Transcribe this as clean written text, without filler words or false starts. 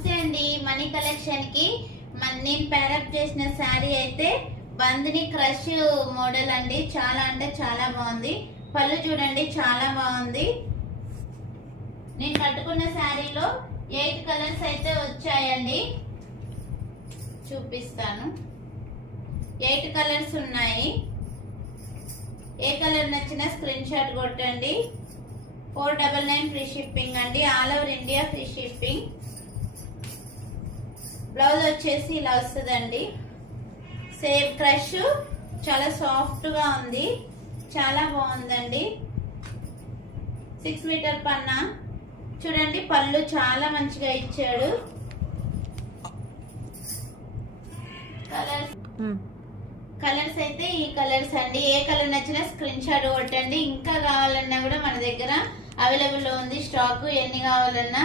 నమస్తే అండి, money collection కి నేను ప్యారప్ చేసిన శారీ అయితే బందిని క్రష్ మోడల్ అండి. చాలా అంటే చాలా బాగుంది. పళ్ళు చూడండి చాలా బాగుంది. నేను కట్టుకున్న శారీలో 8 కలర్స్ అయితే వచ్చాయండి. చూపిస్తాను. 8 కలర్స్ ఉన్నాయి. ఏ కలర్ నచ్చినా స్క్రీన్ షాట్ కొట్టండి. 499 ఫ్రీ షిప్పింగ్ అండి. All over India free shipping. Blouse వచ్చేసి ఇలా వస్తుందండి. సేమ్ క్రష్, చాలా సాఫ్ట్ గా ఉంది, చాలా బాగుందండి. 6 మీటర్ పన్నా చూడండి. పళ్ళు చాలా మంచిగా ఇచ్చాడు. కలర్స్ అయితే ఈ కలర్స్ అండి. ఏ కలర్ నచ్చినా స్క్రీన్ షాట్ కొట్టండి. ఇంకా కావాలన్నా కూడా మన దగ్గర అవైలబుల్ ఉంది స్టాక్. ఎన్ని కావాలన్నా